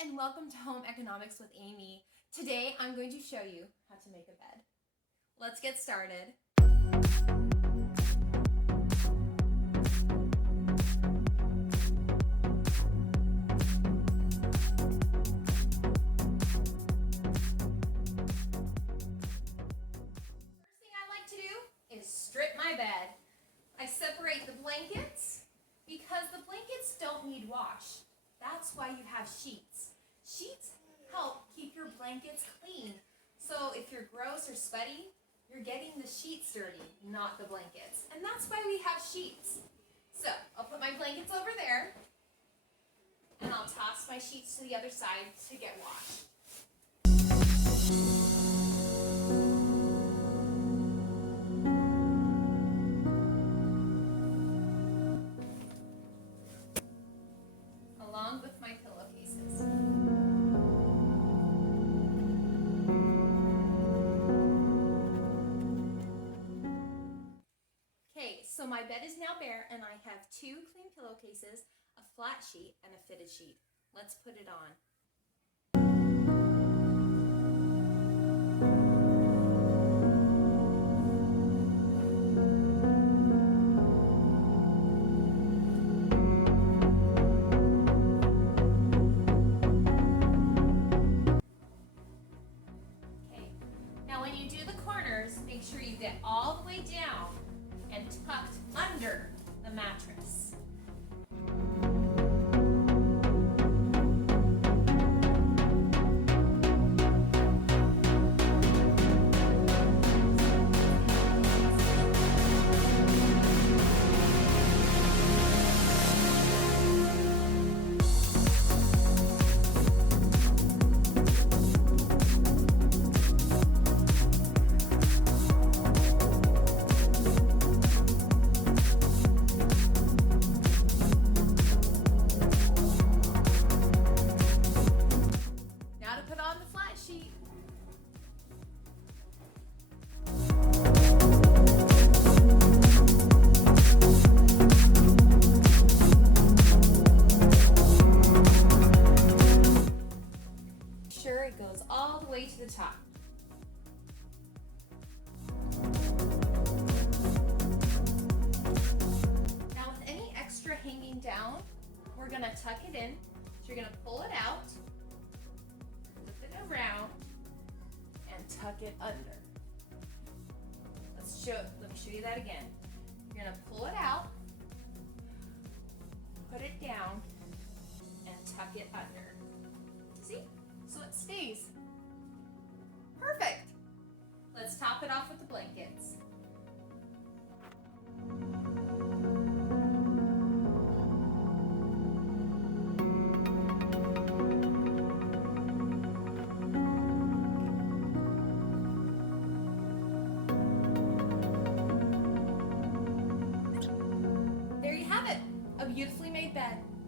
and welcome to Home Economics with Amy. Today I'm going to show you how to make a bed. Let's get started. First thing I like to do is strip my bed. I separate the blankets because the blankets don't need wash. That's why you have sheets. Sheets help keep your blankets clean. So if you're gross or sweaty, you're getting the sheets dirty, not the blankets. And that's why we have sheets. So I'll put my blankets over there, and I'll toss my sheets to the other side to get washed. Along with my pillowcases. Okay, so my bed is now bare and I have 2 clean pillowcases, a flat sheet, and a fitted sheet. Let's put it on. When you do the corners, make sure you get all the way down and tucked under the mattress. It goes all the way to the top. Now with any extra hanging down, we're going to tuck it in. So you're going to pull it out, flip it around, and tuck it under. Let me show you that again. You're going to pull it out, put it down, and tuck it under. See? So it stays. Perfect. Let's top it off with the blankets. There you have it, a beautifully made bed.